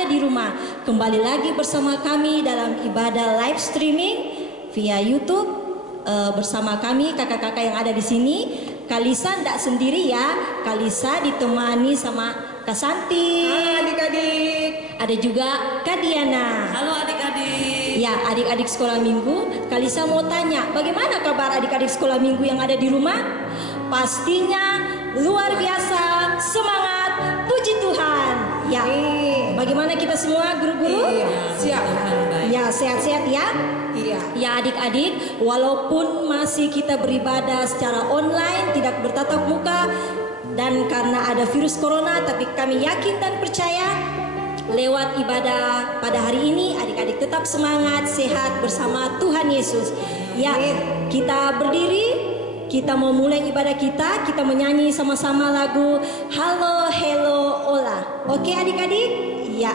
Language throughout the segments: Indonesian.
ada di rumah. Kembali lagi bersama kami dalam ibadah live streaming via YouTube bersama kami kakak-kakak yang ada di sini. Kalisa tidak sendiri ya, Kalisa ditemani sama Kak Santi. Halo adik-adik. Ada juga Kak Diana. Halo adik-adik. Ya, adik-adik sekolah minggu, Kalisa mau tanya, bagaimana kabar adik-adik sekolah minggu yang ada di rumah? Pastinya luar biasa, semangat, puji Tuhan. Ya, bagaimana kita semua guru-guru? Iya, siap. Ya, sehat-sehat ya. Iya. Ya adik-adik, walaupun masih kita beribadah secara online, tidak bertatap muka, dan karena ada virus corona, tapi kami yakin dan percaya lewat ibadah pada hari ini adik-adik tetap semangat, sehat bersama Tuhan Yesus. Ya, kita berdiri, kita mau mulai ibadah kita menyanyi sama-sama lagu Halo Hello Ola. Oke adik-adik? Ya.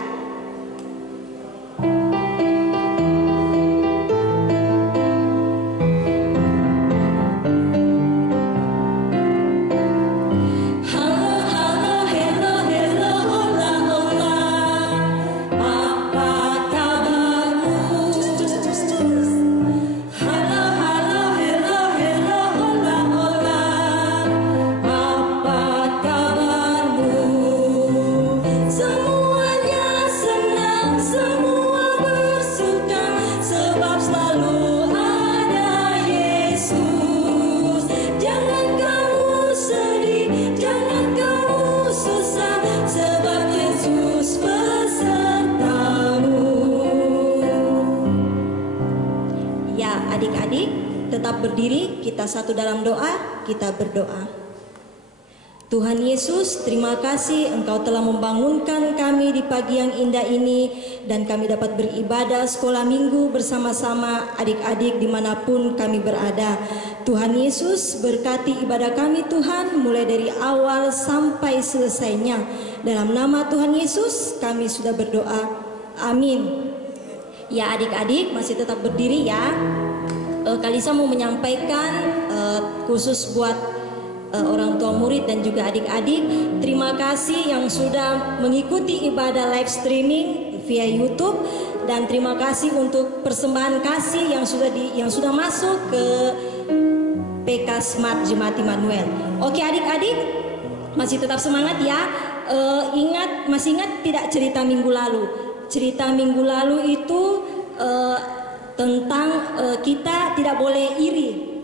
Adik-adik tetap berdiri, kita satu dalam doa, kita berdoa. Tuhan Yesus, terima kasih Engkau telah membangunkan kami di pagi yang indah ini, dan kami dapat beribadah sekolah minggu bersama-sama adik-adik dimanapun kami berada. Tuhan Yesus, berkati ibadah kami Tuhan, mulai dari awal sampai selesainya. Dalam nama Tuhan Yesus kami sudah berdoa, amin. Ya adik-adik masih tetap berdiri ya. Kalisa mau menyampaikan khusus buat orang tua murid dan juga adik-adik, terima kasih yang sudah mengikuti ibadah live streaming via YouTube, dan terima kasih untuk persembahan kasih yang sudah masuk ke PK Smart Jemaat Immanuel. Oke adik-adik masih tetap semangat ya. Masih ingat tidak cerita minggu lalu? Cerita minggu lalu itu tentang kita tidak boleh iri.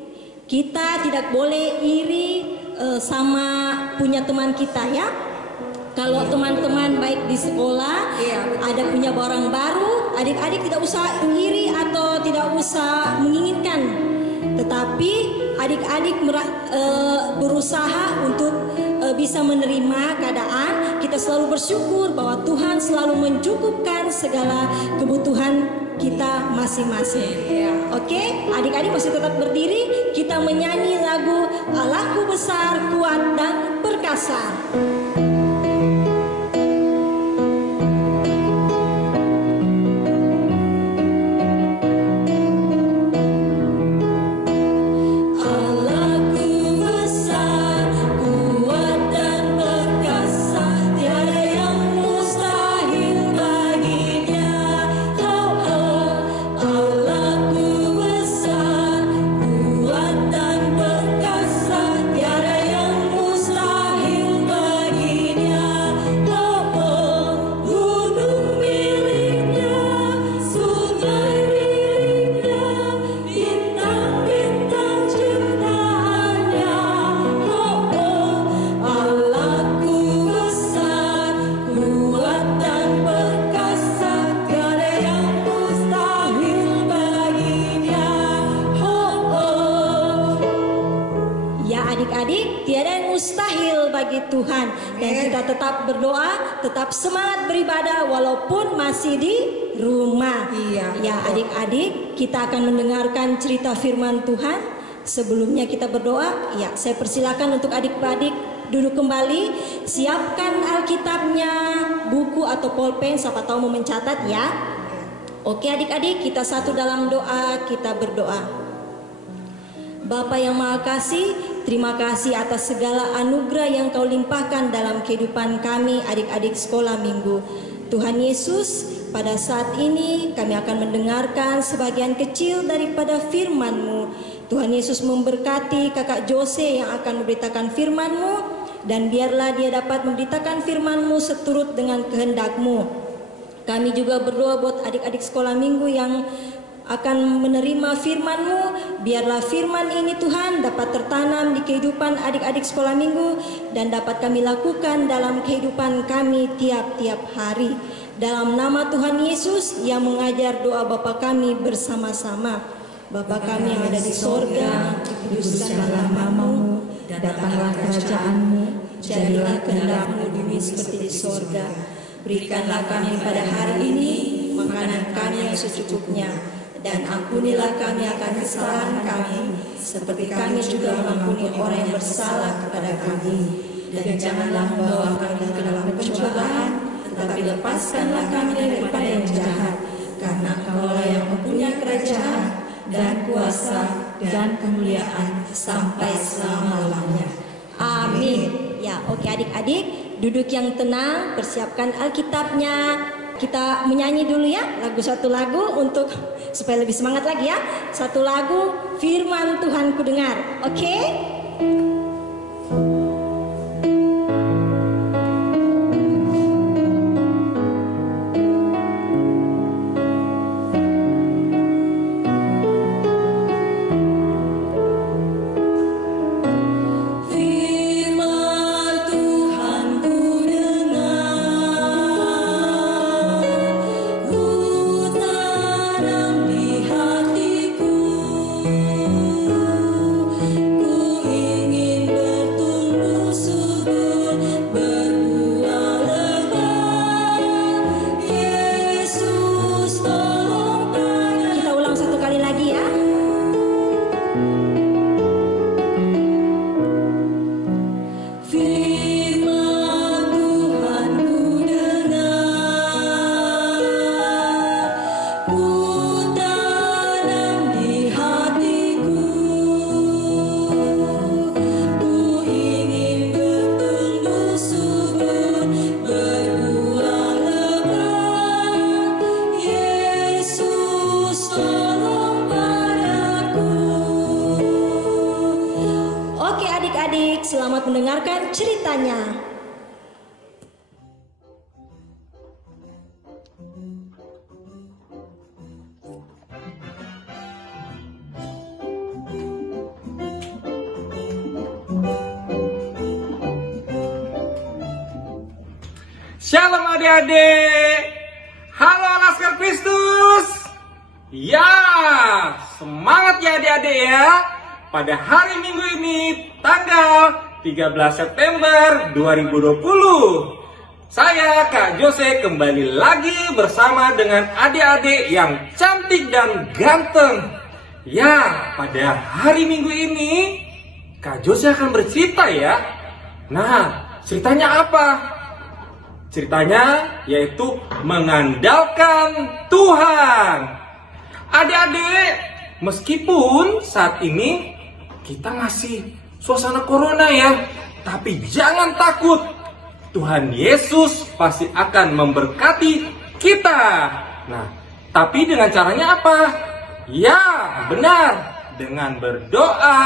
Kita tidak boleh iri sama punya teman kita ya. Kalau teman-teman baik di sekolah ada punya barang baru, adik-adik tidak usah iri atau tidak usah menginginkan. Tetapi adik-adik berusaha untuk bisa menerima keadaan. Kita selalu bersyukur bahwa Tuhan selalu mencukupkan segala kebutuhan kita masing-masing. Oke, adik-adik masih tetap berdiri. Kita menyanyi lagu Allahku besar, kuat dan perkasa. Tuhan, dan kita tetap berdoa, tetap semangat beribadah walaupun masih di rumah. Ya adik-adik, kita akan mendengarkan cerita firman Tuhan. Sebelumnya kita berdoa. Ya, saya persilakan untuk adik-adik duduk kembali, siapkan Alkitabnya, buku atau pulpen, siapa tahu mau mencatat ya. Oke adik-adik, kita satu dalam doa, kita berdoa. Bapa yang Maha Kasih, terima kasih atas segala anugerah yang Kau limpahkan dalam kehidupan kami adik-adik sekolah minggu. Tuhan Yesus, pada saat ini kami akan mendengarkan sebagian kecil daripada firman-Mu. Tuhan Yesus memberkati kakak Jose yang akan memberitakan firman-Mu, dan biarlah dia dapat memberitakan firman-Mu seturut dengan kehendak-Mu. Kami juga berdoa buat adik-adik sekolah minggu yang akan menerima firman-Mu. Biarlah firman ini Tuhan dapat tertanam di kehidupan adik-adik sekolah minggu dan dapat kami lakukan dalam kehidupan kami tiap-tiap hari. Dalam nama Tuhan Yesus yang mengajar doa Bapa kami bersama-sama. Bapa kami yang ada di sorga, dikuduskanlah nama-Mu, datanglah kerajaan-Mu, jadilah kehendak-Mu di bumi seperti di sorga. Berikanlah kami pada hari ini makanan kami yang secukupnya, dan ampunilah kami akan kesalahan kami, seperti kami juga mengampuni orang yang bersalah kepada kami. Dan janganlah membawa kami ke dalam pencobaan, tetapi lepaskanlah kami daripada yang jahat, karena Engkau-lah yang mempunyai kerajaan dan kuasa dan kemuliaan sampai selama-lamanya. Amin. Ya, oke adik-adik, duduk yang tenang, persiapkan Alkitabnya. Kita menyanyi dulu ya, satu lagu untuk supaya lebih semangat lagi ya. Satu lagu, firman Tuhan ku dengar. Oke? Selamat mendengarkan ceritanya. Shalom adik-adik. Halo Laskar Kristus. Ya, semangat ya adik-adik ya. Pada hari Minggu ini, tanggal 13 September 2020. Saya Kak Jose kembali lagi bersama dengan adik-adik yang cantik dan ganteng. Ya, pada hari Minggu ini, Kak Jose akan bercerita ya. Nah, ceritanya apa? Ceritanya yaitu mengandalkan Tuhan. Adik-adik, meskipun saat ini kita masih suasana corona ya, tapi jangan takut. Tuhan Yesus pasti akan memberkati kita. Nah, tapi dengan caranya apa? Ya, benar. Dengan berdoa,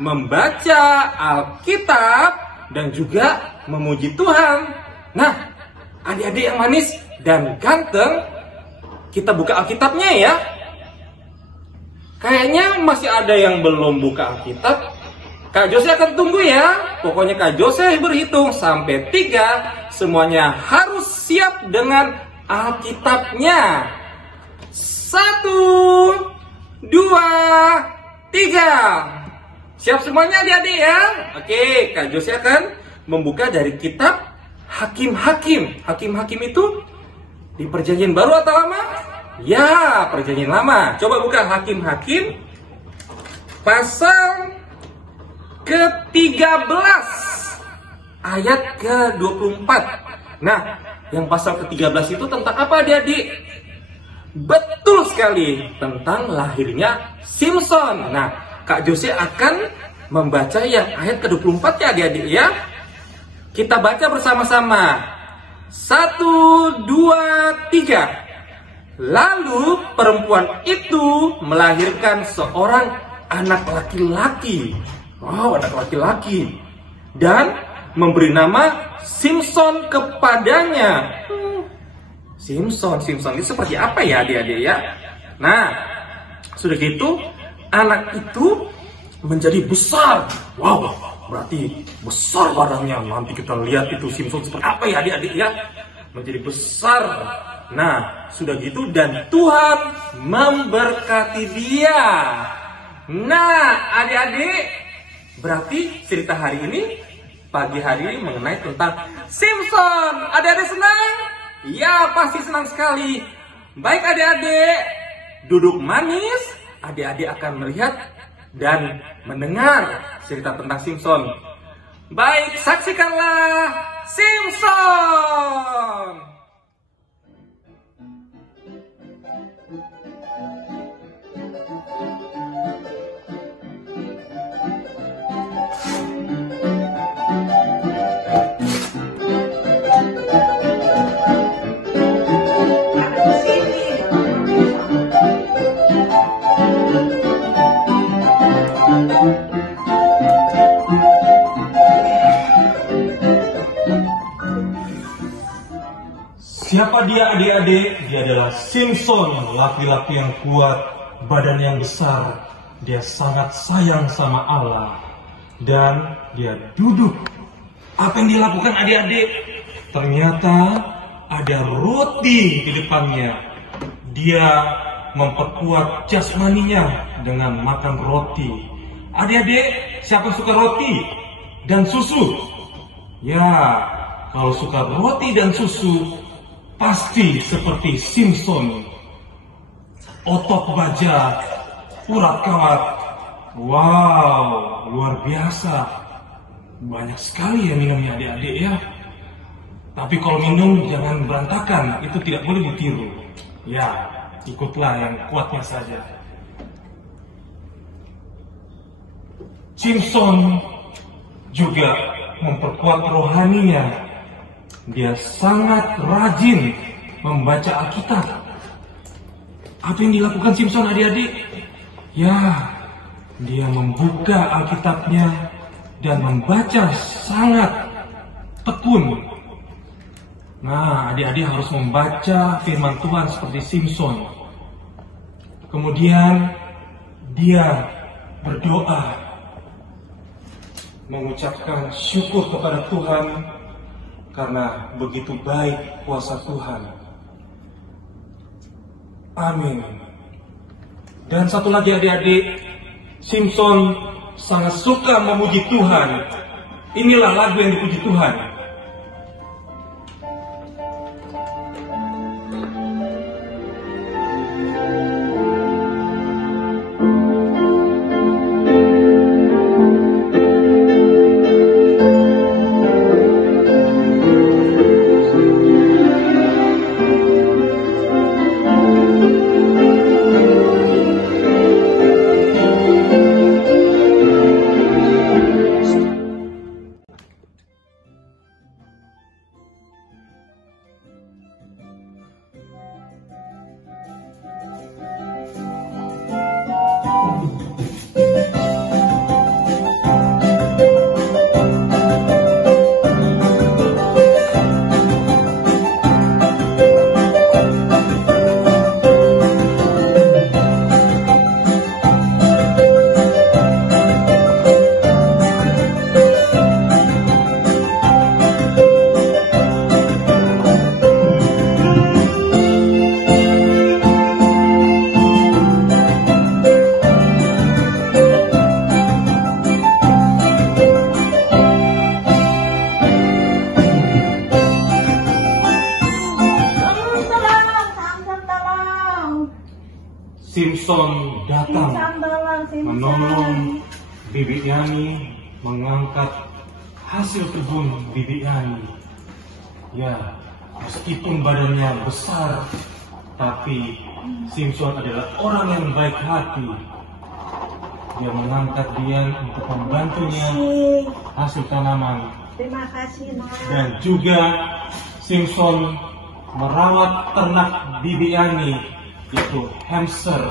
membaca Alkitab, dan juga memuji Tuhan. Nah, adik-adik yang manis dan ganteng, kita buka Alkitabnya ya. Kayaknya masih ada yang belum buka Alkitab. Kak Jose akan tunggu ya. Pokoknya Kak Jose berhitung sampai 3. Semuanya harus siap dengan Alkitabnya. 1, 2, 3. Siap semuanya adik-adik ya. Oke, Kak Jose akan membuka dari kitab Hakim-Hakim. Hakim-Hakim itu di Perjanjian Baru atau Lama? Ya, Perjanjian Lama. Coba buka Hakim-Hakim pasal ke-13 ayat ke-24. Nah, yang pasal ke-13 itu tentang apa adik-adik? Betul sekali, tentang lahirnya Simpson. Nah, Kak Jose akan membaca yang ayat ke-24 ya adik-adik ya. Kita baca bersama-sama. 1, 2, 3. Lalu perempuan itu melahirkan seorang anak laki-laki. Wow, anak laki-laki. Dan memberi nama Simson kepadanya. Simson itu seperti apa ya adik-adik ya? Nah, sudah gitu anak itu menjadi besar. Wow, berarti besar badannya. Nanti kita lihat itu Simson seperti apa ya adik-adik ya. Menjadi besar. Nah, sudah gitu dan Tuhan memberkati dia. Nah, adik-adik, berarti cerita hari ini, pagi hari ini mengenai tentang Simson. Adik-adik senang? Ya, pasti senang sekali. Baik adik-adik, duduk manis. Adik-adik akan melihat dan mendengar cerita tentang Simson. Baik, saksikanlah Simson. Siapa dia adik-adik? Dia adalah Simson, laki-laki yang kuat, badan yang besar. Dia sangat sayang sama Allah. Dan dia duduk. Apa yang dilakukan adik-adik? Ternyata ada roti di depannya. Dia memperkuat jasmaninya dengan makan roti. Adik-adik, siapa suka roti dan susu? Ya, kalau suka roti dan susu, pasti seperti Simson. Otot baja, urat kawat. Wow, luar biasa. Banyak sekali ya minumnya adik-adik ya. Tapi kalau minum jangan berantakan, itu tidak boleh ditiru. Ya, ikutlah yang kuatnya saja. Simson juga memperkuat rohaninya. Dia sangat rajin membaca Alkitab. Apa yang dilakukan Simson adik-adik? Ya, dia membuka Alkitabnya dan membaca sangat tekun. Nah, adik-adik harus membaca firman Tuhan seperti Simson. Kemudian dia berdoa, mengucapkan syukur kepada Tuhan karena begitu baik kuasa Tuhan. Amin. Dan satu lagi adik-adik, Simson sangat suka memuji Tuhan. Inilah lagu yang dipuji Tuhan. Simson datang menolong Bibi Yani mengangkat hasil kebun Bibi Yani. Ya, meskipun badannya besar, tapi Simson adalah orang yang baik hati. Dia mengangkat Dian untuk membantunya hasil tanaman. Terima kasih, Nak. Dan juga Simpson merawat ternak bibiani, yaitu hamster.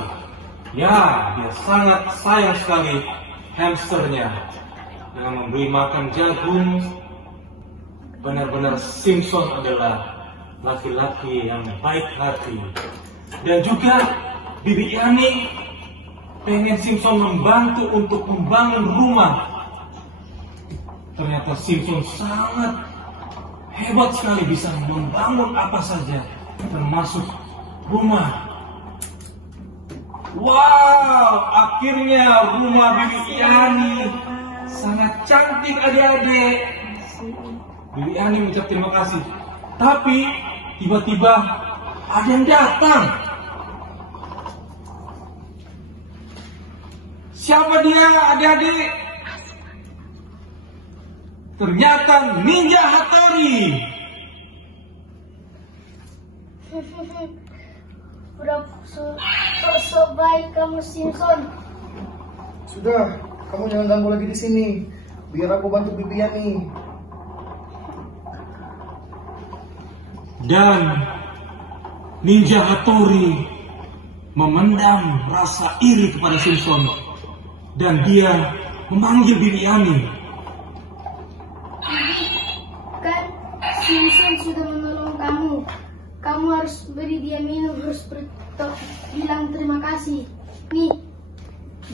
Ya, dia sangat sayang sekali hamsternya. Dengan memberi makan jagung, benar-benar Simpson adalah laki-laki yang baik hati. Dan juga bibiani pengen Simpson membantu untuk membangun rumah. Ternyata Simpson sangat hebat sekali, bisa membangun apa saja, termasuk rumah. Wow, akhirnya rumah Bibi Yani sangat cantik adik-adik. Bibi Yani mengucap terima kasih. Tapi tiba-tiba ada yang datang. Siapa dia adik-adik? Ternyata Ninja Hattori. Berapa sok baik kamu, Simpson. Sudah, kamu jangan ganggu lagi di sini. Biar aku bantu Bibi Yani. Dan Ninja Hattori memendam rasa iri kepada Simpson. Dan dia memanggil Bibi Yani. Kan Simpson sudah menolong kamu. Kamu harus beri dia minum, harus bilang terima kasih. Nih.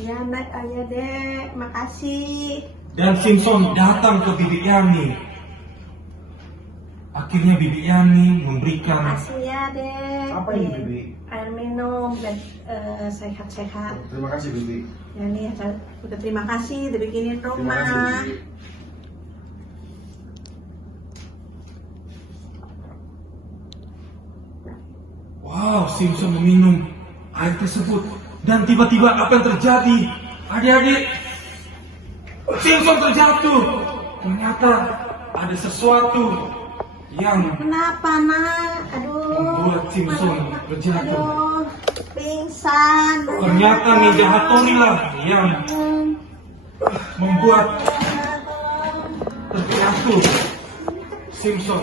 Ya, Nak, ayah dek, makasih. Dan Simpson datang ke Bibi Yani. Akhirnya Bibi Yani memberikan Makasih ya, dek. Apa ini, Bibi? Air minum dan sehat-sehat. Terima kasih, Bibi. Ya nih, udah terima kasih udah bikinin Terima rumah. kasih, Bibi. wow, Simpson meminum air tersebut. Dan tiba-tiba apa yang terjadi? Adik-adik, Simpson terjatuh. Ternyata ada sesuatu yang Kenapa, Nak? Aduh. membuat Simpson terjatuh. Aduh, pingsan. Ternyata Ninja Hattori lah yang membuat terjatuh Simpson.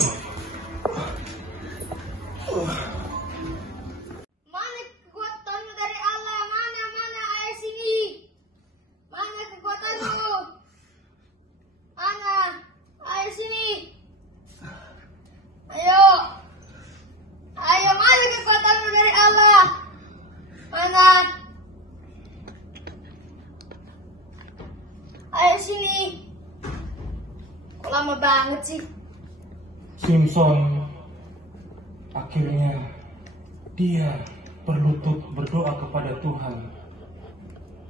Mana kekuatanmu dari Allah? Mana ayah sini? Mana kekuatanmu? Mana ayah sini? Ayo, mana kekuatanmu dari Allah? Mana? Ayo sini. Kok lama banget sih? Simpson akhirnya dia berlutut berdoa kepada Tuhan.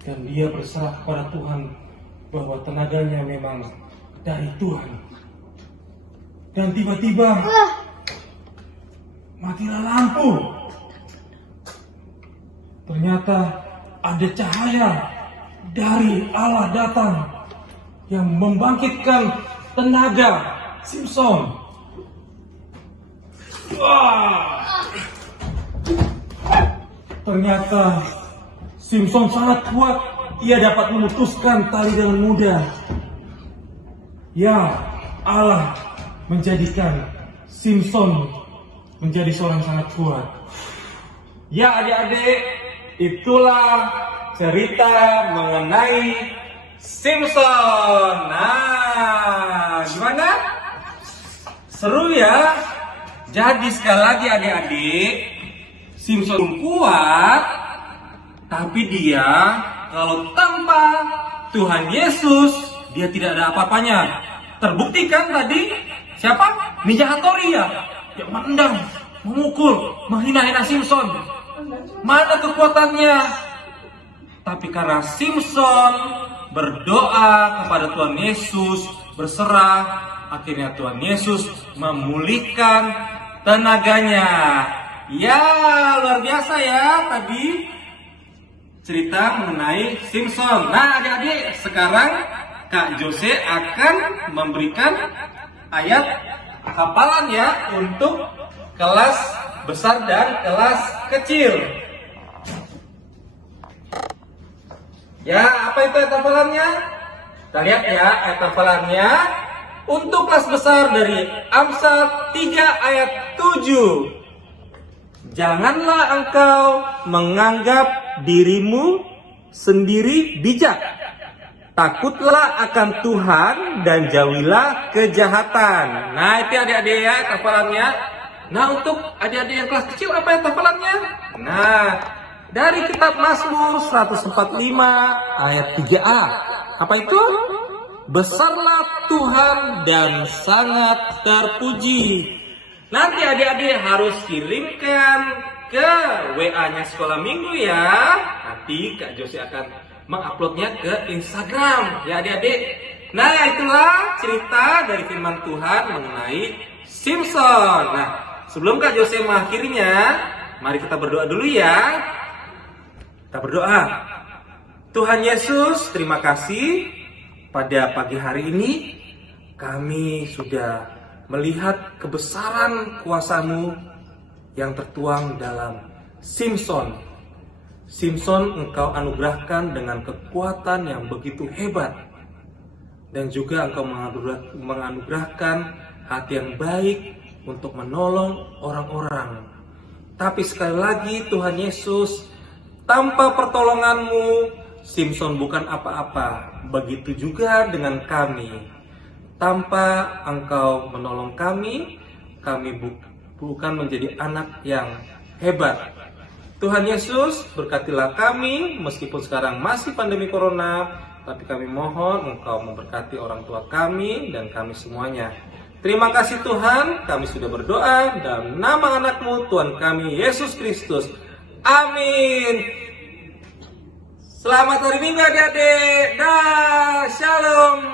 Dan dia berserah kepada Tuhan bahwa tenaganya memang dari Tuhan. Dan tiba-tiba matilah lampu. Ternyata ada cahaya dari Allah datang yang membangkitkan tenaga Simpson. Wah! Ternyata Simpson sangat kuat. Ia dapat memutuskan tali dengan mudah. Ya, Allah menjadikan Simpson menjadi seorang sangat kuat. Ya adik-adik, itulah cerita mengenai Simpson. Nah, gimana? Seru ya? Jadi sekali lagi adik-adik, Simpson kuat, tapi dia kalau tanpa Tuhan Yesus, dia tidak ada apa-apanya. Terbuktikan tadi, siapa? Ninja Hattori ya? Yang menendang, memukul, menghina-hina Simpson. Mana kekuatannya? Tapi karena Simpson berdoa kepada Tuhan Yesus, berserah, akhirnya Tuhan Yesus memulihkan tenaganya. Ya, luar biasa ya tadi cerita mengenai Simpson. Nah adik-adik, sekarang Kak Jose akan memberikan ayat hafalan ya untuk kelas besar dan kelas kecil. Ya, apa itu ayat hafalannya? Kita lihat ya ayat hafalannya. untuk kelas besar dari Amsal 3 ayat 7. Janganlah engkau menganggap dirimu sendiri bijak. Takutlah akan Tuhan dan jauhilah kejahatan. Nah, itu adik-adik ya hafalannya. Nah, untuk adik-adik yang kelas kecil apa yang hafalannya? Nah, dari kitab Mazmur 145 ayat 3a. Apa itu? Besarlah Tuhan dan sangat terpuji. Nanti adik-adik harus kirimkan ke WA-nya sekolah minggu ya. Nanti Kak Josie akan menguploadnya ke Instagram ya adik-adik. Nah, itulah cerita dari firman Tuhan mengenai Simson. Nah, sebelum Kak Josie mengakhirinya, mari kita berdoa dulu ya. Kita berdoa. Tuhan Yesus, terima kasih pada pagi hari ini kami sudah melihat kebesaran kuasa-Mu yang tertuang dalam Simson. Simson Engkau anugerahkan dengan kekuatan yang begitu hebat. Dan juga Engkau menganugerahkan hati yang baik untuk menolong orang-orang. Tapi sekali lagi Tuhan Yesus, tanpa pertolongan-Mu, Simson bukan apa-apa. Begitu juga dengan kami. Tanpa Engkau menolong kami bukan menjadi anak yang hebat. Tuhan Yesus, berkatilah kami meskipun sekarang masih pandemi corona, tapi kami mohon Engkau memberkati orang tua kami dan kami semuanya. Terima kasih Tuhan, kami sudah berdoa dalam nama anak-Mu Tuhan kami Yesus Kristus. Amin. Selamat hari Minggu adik-adik. Dah, shalom.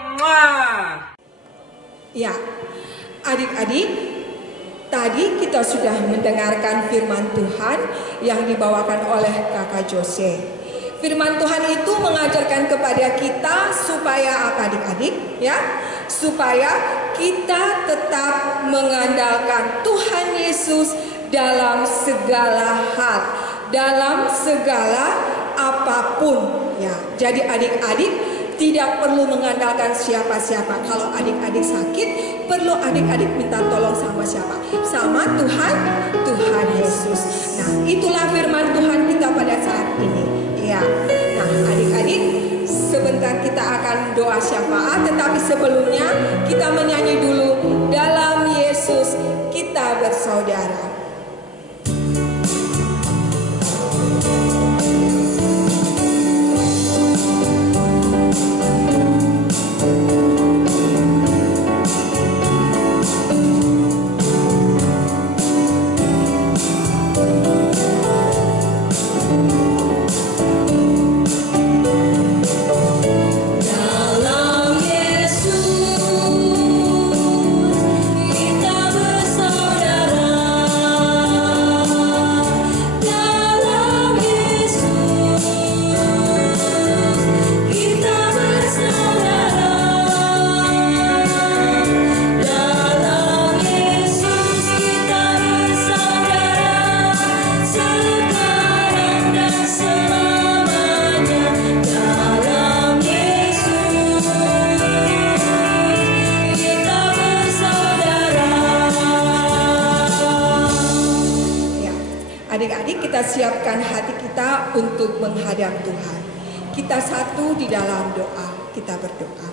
Ya, adik-adik, tadi kita sudah mendengarkan firman Tuhan yang dibawakan oleh Kakak Josie. Firman Tuhan itu mengajarkan kepada kita supaya apa adik-adik? Ya, supaya kita tetap mengandalkan Tuhan Yesus dalam segala hal, dalam segala apapun. Ya, jadi adik-adik tidak perlu mengandalkan siapa-siapa. Kalau adik-adik sakit, perlu adik-adik minta tolong sama siapa? Sama Tuhan Yesus. Nah, itulah firman Tuhan kita pada saat ini. Ya. Nah, adik-adik, sebentar kita akan doa syafaat, tetapi sebelumnya kita menyanyi dulu dalam Yesus kita bersaudara. Adik-adik, kita siapkan hati kita untuk menghadap Tuhan. Kita satu di dalam doa, kita berdoa.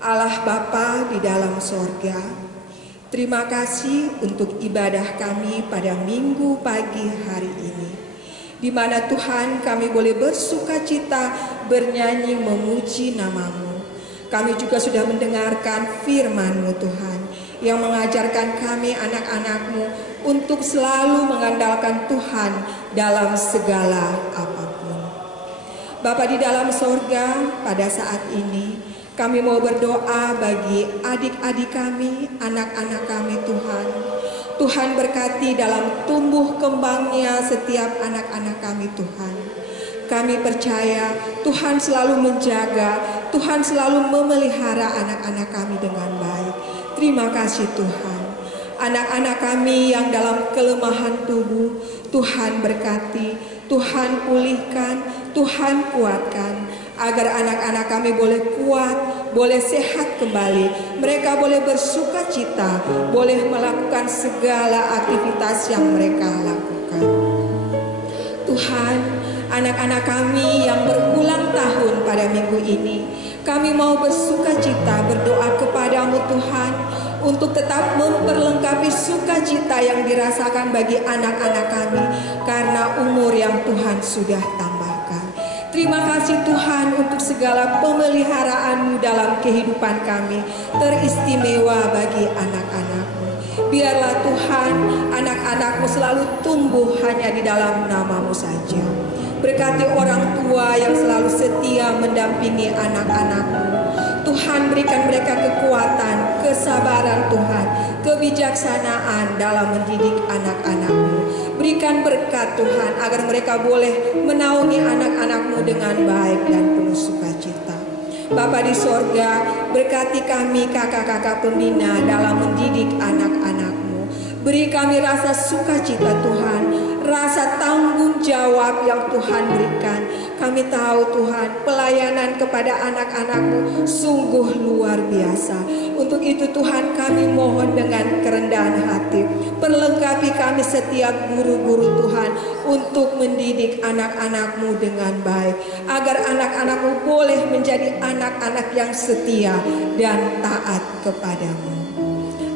Allah Bapa di dalam sorga, terima kasih untuk ibadah kami pada minggu pagi hari ini, di mana Tuhan kami boleh bersukacita bernyanyi memuji nama-Mu. Kami juga sudah mendengarkan firman-Mu Tuhan, yang mengajarkan kami anak-anak-Mu untuk selalu mengandalkan Tuhan dalam segala apapun. Bapa di dalam sorga, pada saat ini kami mau berdoa bagi adik-adik kami, anak-anak kami Tuhan. Tuhan berkati dalam tumbuh kembangnya setiap anak-anak kami Tuhan. Kami percaya Tuhan selalu menjaga, Tuhan selalu memelihara anak-anak kami dengan baik. Terima kasih Tuhan. Anak-anak kami yang dalam kelemahan tubuh, Tuhan berkati, Tuhan pulihkan, Tuhan kuatkan, agar anak-anak kami boleh kuat, boleh sehat kembali, mereka boleh bersuka cita, boleh melakukan segala aktivitas yang mereka lakukan. Tuhan, anak-anak kami yang berulang tahun pada minggu ini, kami mau bersuka cita berdoa kepadamu Tuhan, untuk tetap memperlengkapi sukacita yang dirasakan bagi anak-anak kami karena umur yang Tuhan sudah tambahkan. Terima kasih Tuhan untuk segala pemeliharaan-Mu dalam kehidupan kami, teristimewa bagi anak-anak-Mu. Biarlah Tuhan, anak-anak-Mu selalu tumbuh hanya di dalam nama-Mu saja. Berkati orang tua yang selalu setia mendampingi anak-anak-Mu. Tuhan, berikan mereka kekuatan, kesabaran Tuhan, kebijaksanaan dalam mendidik anak-anak-Mu. Berikan berkat Tuhan agar mereka boleh menaungi anak-anak-Mu dengan baik dan penuh sukacita. Bapa di sorga, berkati kami kakak-kakak pembina dalam mendidik anak-anak-Mu. Beri kami rasa sukacita Tuhan, rasa tanggung jawab yang Tuhan berikan. Kami tahu Tuhan, pelayanan kepada anak-anak-Mu sungguh luar biasa. Untuk itu Tuhan, kami mohon dengan kerendahan hati, perlengkapi kami setiap guru-guru Tuhan untuk mendidik anak-anak-Mu dengan baik, agar anak-anak-Mu boleh menjadi anak-anak yang setia dan taat kepadamu.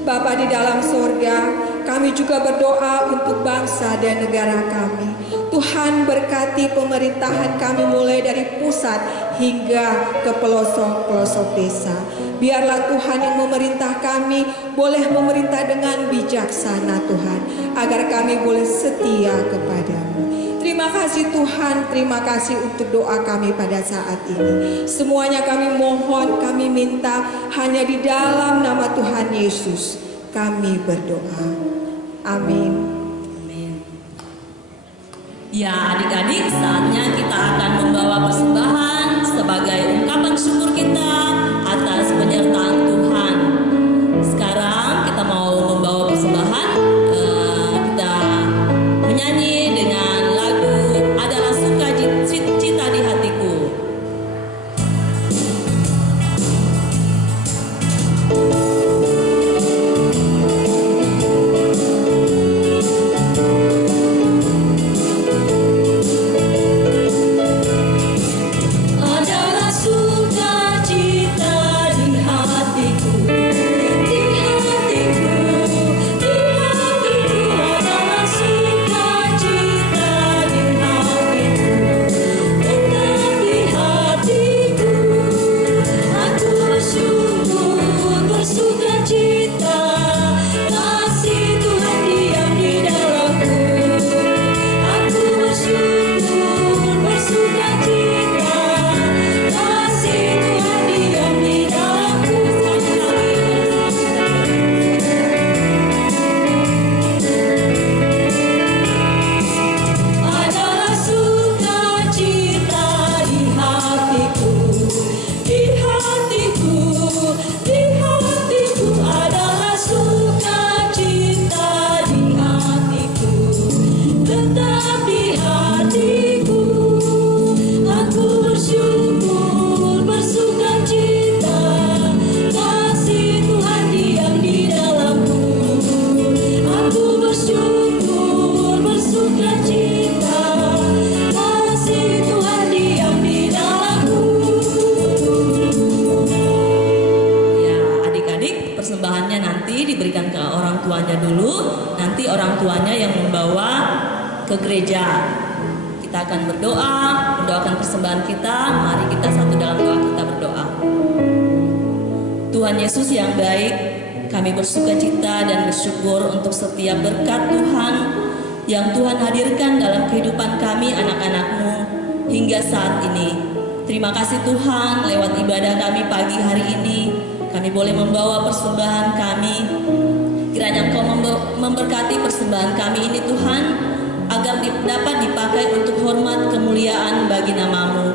Bapa di dalam sorga, kami juga berdoa untuk bangsa dan negara kami. Tuhan, berkati pemerintahan kami mulai dari pusat hingga ke pelosok-pelosok desa. Biarlah Tuhan yang memerintah kami boleh memerintah dengan bijaksana Tuhan, agar kami boleh setia kepadamu. Terima kasih Tuhan, terima kasih untuk doa kami pada saat ini. Semuanya kami mohon, kami minta hanya di dalam nama Tuhan Yesus kami berdoa. Amin. Ya adik-adik, saatnya kita akan membawa persembahan sebagai ungkapan syukur kita atas penyertaan Tuhan. Sekarang kita mau membawa persembahan, kita menyanyi dengan lagu Adalah Sukacita di Hatiku. ke gereja. Kita akan berdoa, mendoakan persembahan kita. Mari kita satu dalam doa kita berdoa. Tuhan Yesus yang baik, kami bersukacita dan bersyukur untuk setiap berkat Tuhan yang Tuhan hadirkan dalam kehidupan kami anak-anak-Mu hingga saat ini. Terima kasih Tuhan, lewat ibadah kami pagi hari ini, kami boleh membawa persembahan kami. Kiranya Engkau memberkati persembahan kami ini Tuhan, agar dapat dipakai untuk hormat kemuliaan bagi nama-Mu.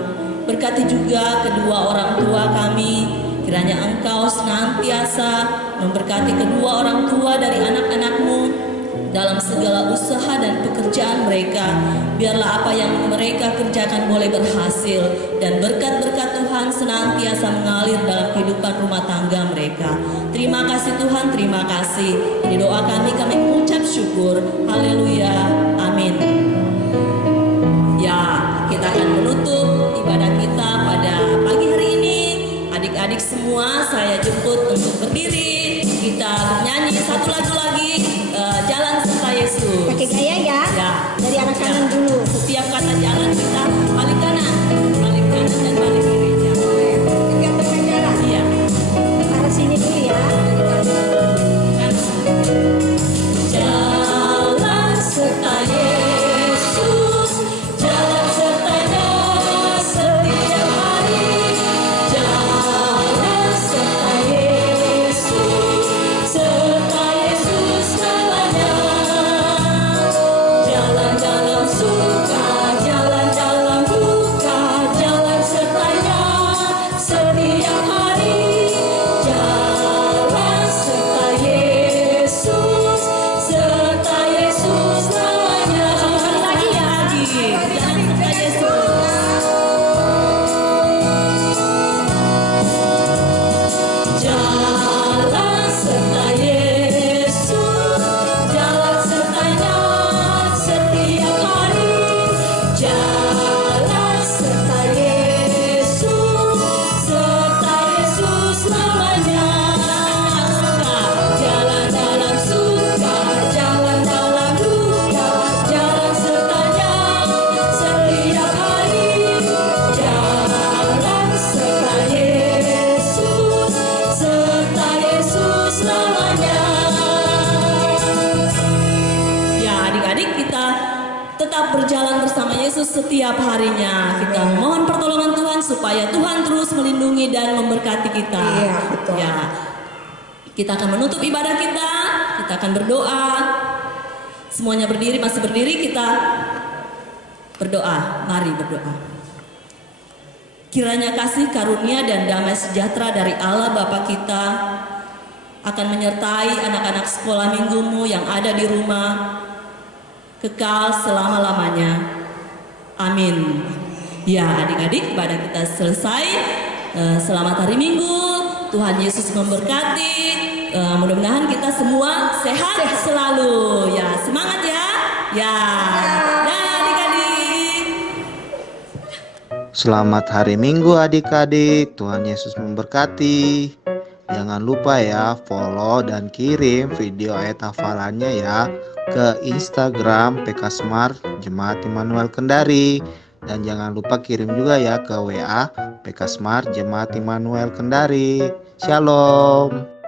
Berkati juga kedua orang tua kami, kiranya Engkau senantiasa memberkati kedua orang tua dari anak-anak-Mu dalam segala usaha dan pekerjaan mereka. Biarlah apa yang mereka kerjakan boleh berhasil, dan berkat-berkat Tuhan senantiasa mengalir dalam kehidupan rumah tangga mereka. Terima kasih Tuhan, terima kasih. Ini doa kami mengucap syukur. Haleluya, amin. Ya, kita akan menutup ibadah kita pada pagi hari ini. Adik-adik semua saya jemput untuk berdiri. Kita bernyanyi satu lagu lagi, Jalan Serta Yesus. Pakai gaya ya? Ya. Dari arah kanan dulu. Setiap kata jalan kita balik kanan dan balik kiri. Ya. Gantung jalan. Iya. Arah sini dulu ya. Jalan serta Yesus, jalan sertanya setiap hari. Jalan serta Yesus, serta Yesus namanya. Jalan dalam suka, jalan dalam duka, jalan sertanya setiap hari. Jalan serta Yesus, serta Yesus namanya. Sekali lagi ya, jalan serta Yesus. Jalan serta Yesus, jalan sertanya setiap hari. Jalan serta Yesus, serta Yesus namanya. Jalan dalam suka, jalan dalam duka, jalan sertanya setiap hari. Jalan serta Yesus, serta Yesus namanya. Ya, adik-adik, kita tetap berjalan bersama Yesus setiap harinya. Kita mohon pertolongan Tuhan supaya Tuhan terus melindungi dan memberkati kita. Iya, betul. Ya. Kita akan menutup ibadah kita akan berdoa. Semuanya berdiri, masih berdiri, kita berdoa. Mari berdoa. Kiranya kasih karunia dan damai sejahtera dari Allah Bapa kita akan menyertai anak-anak sekolah minggumu yang ada di rumah kekal selama-lamanya. Amin. Ya, adik-adik, ibadah kita selesai. Selamat hari Minggu. Tuhan Yesus memberkati. Mudah-mudahan kita semua sehat selalu. Ya, semangat ya. Ya. Dah, adik-adik. Selamat hari Minggu adik-adik. Tuhan Yesus memberkati. Jangan lupa ya follow dan kirim video ayat hafalannya ya ke Instagram PK Smart Jemaat Immanuel Kendari. Dan jangan lupa kirim juga ya ke WA PK Smart Jemaat Immanuel Kendari. Shalom.